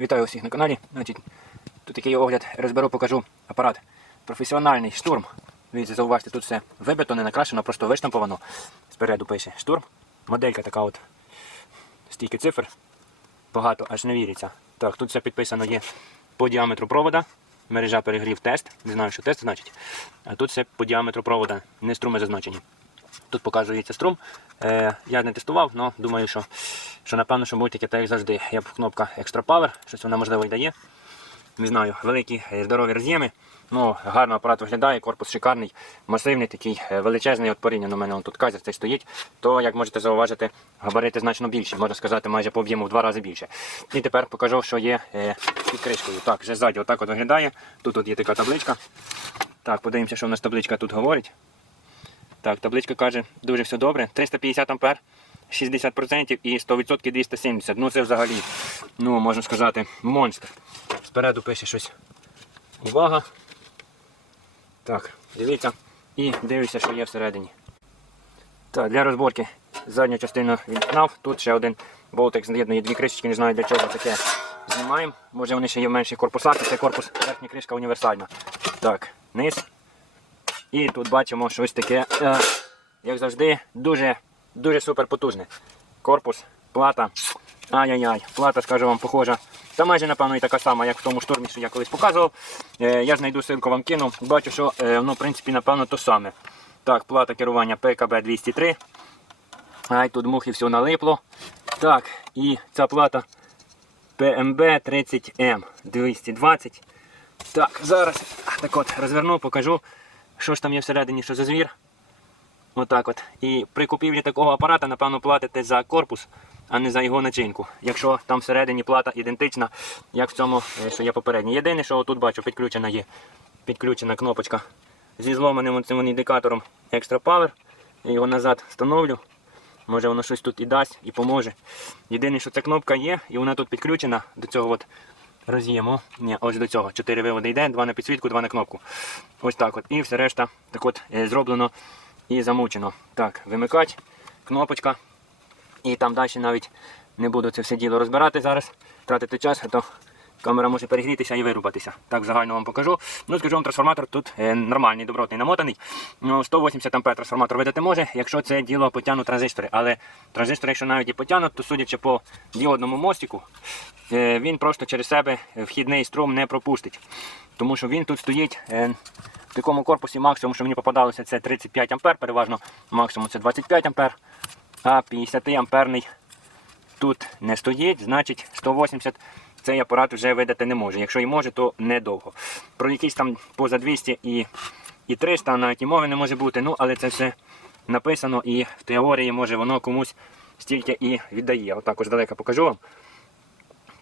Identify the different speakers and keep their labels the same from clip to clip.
Speaker 1: Вітаю усіх на каналі. Тут такий огляд розберу, покажу апарат. Професіональний штурм. Дивіться, зауважте, тут все вибито, не накрашено, просто виштамповано. Спереду пише штурм. Моделька така от. Стільки цифр. Багато, аж не віриться. Так, тут все підписано є по діаметру провода. Мережа перегрів тест. Не знаю, що тест значить. А тут все по діаметру провода, не струми зазначені. Тут показується струм. Е, я не тестував, але думаю, що, що напевно, що буде таке так, як завжди. Є кнопка Extra Power, щось вона можливо і дає. Не знаю, великі е, здорові роз'єми. Ну, гарно апарат виглядає, корпус шикарний, масивний, такий е, величезний от порівняно у мене тут казер цей стоїть. То, як можете зауважити, габарити значно більші, можна сказати, майже по об'єму в два рази більше. І тепер покажу, що є е, під кришкою. Так, вже ззаді отак от виглядає. Тут от є така табличка. Так, подивимося, що у нас табличка тут говорить. Так, табличка каже, дуже все добре. 350 ампер, 60% і 100% 270. Ну це взагалі, ну можна сказати, монстр. Спереду пише щось. Увага. Так, дивіться. І дивіться, що є всередині. Так, для розборки задню частину відкнав. Тут ще один болтик з'єднує дві кришечки, не знаю для чого таке. Знімаємо. Може вони ще є в менших корпусах, це корпус, верхня кришка універсальна. Так, низ. І тут бачимо щось таке, е, як завжди, дуже дуже супер потужне. Корпус, плата. Ай-яй-яй, плата, скажу вам, похожа. Та майже, напевно, і така сама, як в тому штурмі, що я колись показував. Е, я знайду ссылку вам кину. Бачу, що воно, в принципі, напевно, то саме. Так, плата керування ПКБ 203. Ай, тут мухи все налипло. Так, і ця плата ПМБ 30М 220. Так, зараз так от розверну, покажу, що ж там є всередині, що за звір. Отак от. І при купівлі такого апарата, напевно, платите за корпус, а не за його начинку. Якщо там всередині плата ідентична, як в цьому, е, що є попередній. Єдине, що тут бачу, підключена є підключена кнопочка зі зломаним цим індикатором Extra Power. Я його назад встановлю. Може воно щось тут і дасть, і поможе. Єдине, що ця кнопка є, і вона тут підключена до цього от роз'єму. Ні, ось до цього. Чотири виводи йде, два на підсвітку, два на кнопку. Ось так от. І все решта так от е, зроблено і замучено. Так, вимикач, кнопочка. І там далі навіть не буду це все діло розбирати зараз, тратити час, а то камера може перегрітися і вирубатися. Так загально вам покажу. Ну, скажу вам, трансформатор тут е, нормальний, добротний, намотаний. Ну, 180 А трансформатор видати може, якщо це діло потягнуть транзистори. Але транзистори, якщо навіть і потягнуть, то судячи по діодному мостику, е, він просто через себе вхідний струм не пропустить. Тому що він тут стоїть е, в такому корпусі максимум, що мені попадалося, це 35 А, переважно максимум це 25 А, а 50 амперний тут не стоїть, значить 180 цей апарат вже видати не може. Якщо і може, то недовго. Про якісь там поза 200 і, і 300 навіть і мови не може бути, ну але це все написано і в теорії може воно комусь стільки і віддає. Отак ось далеко покажу вам.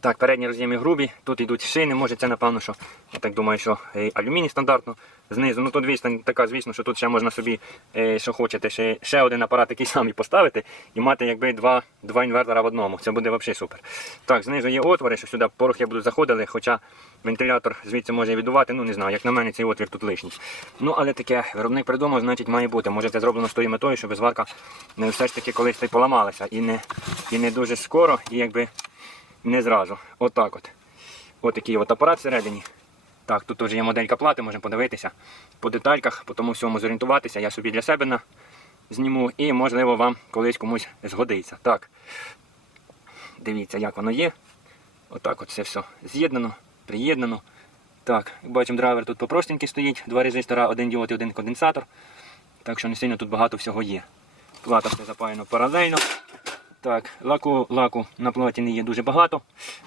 Speaker 1: Так, передні роз'єми грубі, тут йдуть шини, може це напевно, що я так думаю, що е, алюміній стандартно знизу. Ну тут відстань така, звісно, що тут ще можна собі, е, що хочете, ще, ще один апарат такий самий поставити і мати якби два, два інвертора в одному. Це буде взагалі супер. Так, знизу є отвори, що сюди порохи будуть заходили, хоча вентилятор звідси може віддувати, ну не знаю, як на мене цей отвір тут лишній. Ну але таке, виробник придумав, значить має бути. Може це зроблено з тою метою, щоб зварка не все ж таки колись поламалася і не, і не дуже скоро, і якби не зразу. Отак от. Ось такий от апарат всередині. Так, тут теж є моделька плати, можемо подивитися по детальках, по тому всьому зорієнтуватися. Я собі для себе на... зніму і, можливо, вам колись комусь згодиться. Так. Дивіться, як воно є. Отак от все все з'єднано, приєднано. Так, бачимо, драйвер тут попростенький стоїть, два резистора, один діод і один конденсатор. Так що не сильно тут багато всього є. Плата все запаяно паралельно. Так, лаку, лаку на платі не є дуже багато,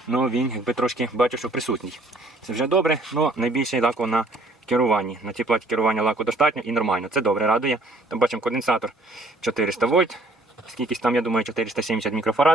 Speaker 1: але він якби трошки бачу, що присутній. Це вже добре, але найбільше лаку на керуванні. На цій платі керування лаку достатньо і нормально. Це добре, радує. Там бачимо конденсатор 400 вольт. Скількись там, я думаю, 470 мікрофарад.